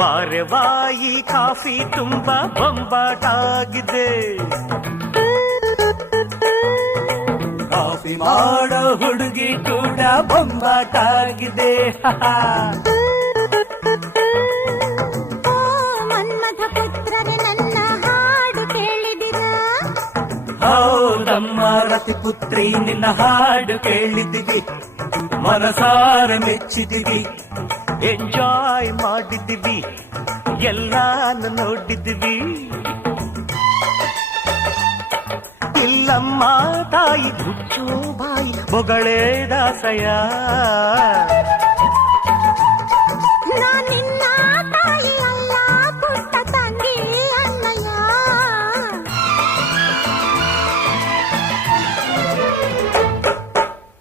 ಬಾರೆ Y coffee ತುಂಬಾ ಬೊಂಬಾಟಾಗಿದೆ. Coffee ಮಾಡೋ ಹುಡುಗಿ ಕೂಡ ಬೊಂಬಾಟಾಗಿದೆ. ಹೌದಮ್ಮ ರತಿ ಪುತ್ರಿ ನಿನ್ನ ಹಾಡು ಕೇಳಿದಿವಿ. ಮನಸಾರ ಮೆಚ್ಚಿದಿವಿ ಎಂಜಾಯ್ ಮಾಡಿದಿವಿ ಎಲ್ಲಾನು ನೋಡಿದಿವಿ ಇಲ್ಲಮ್ಮ ತಾಯಿ ಹುಚ್ಚೋ ಬಾಯಿ ಬೊಗಳೇ ದಾಸಯ